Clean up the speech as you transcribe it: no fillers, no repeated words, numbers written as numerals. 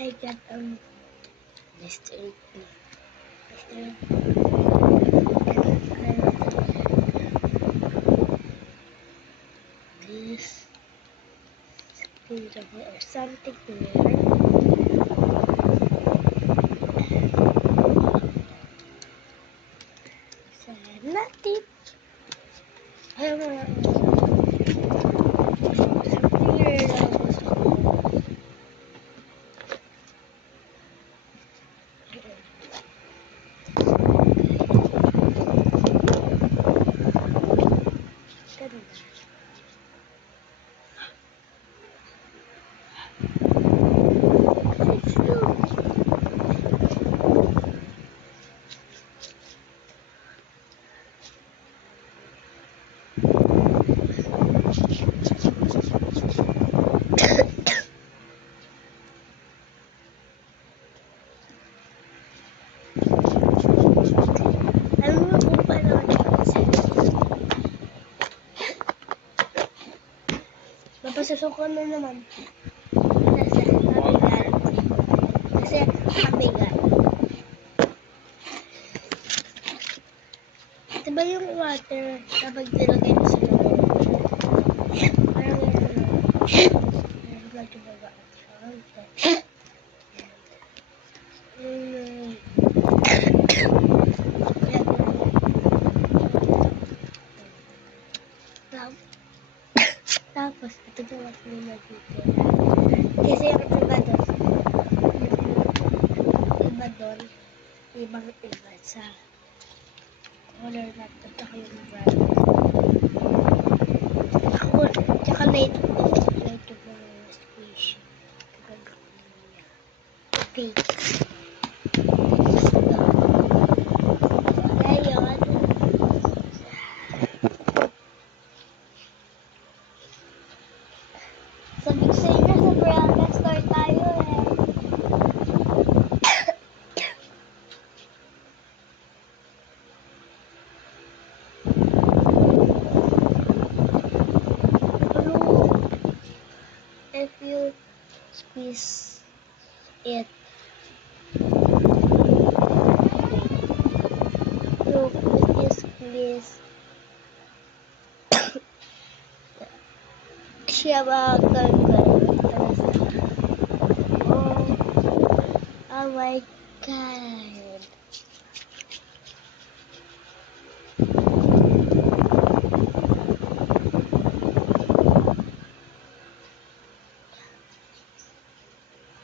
I got Mr. This screwdriver or something here. So nothing. Something here that was Mapasusukan na naman. Kasi mabigat. Kasi mabigat. Diba yung water kapag nilagay mo sa loob? Parang yun. Medyo bagaan siya. Tapos, ito na lang nila dito. Kasi yung iba doon, ibang-iba sa color na ito, tsaka yung brand. Ako, tsaka light to squishy. Pink. Sabi ko sa inyo, sa Braga store tayo eh. If you squeeze it, look, if you squeeze siya bakal. Oh my god.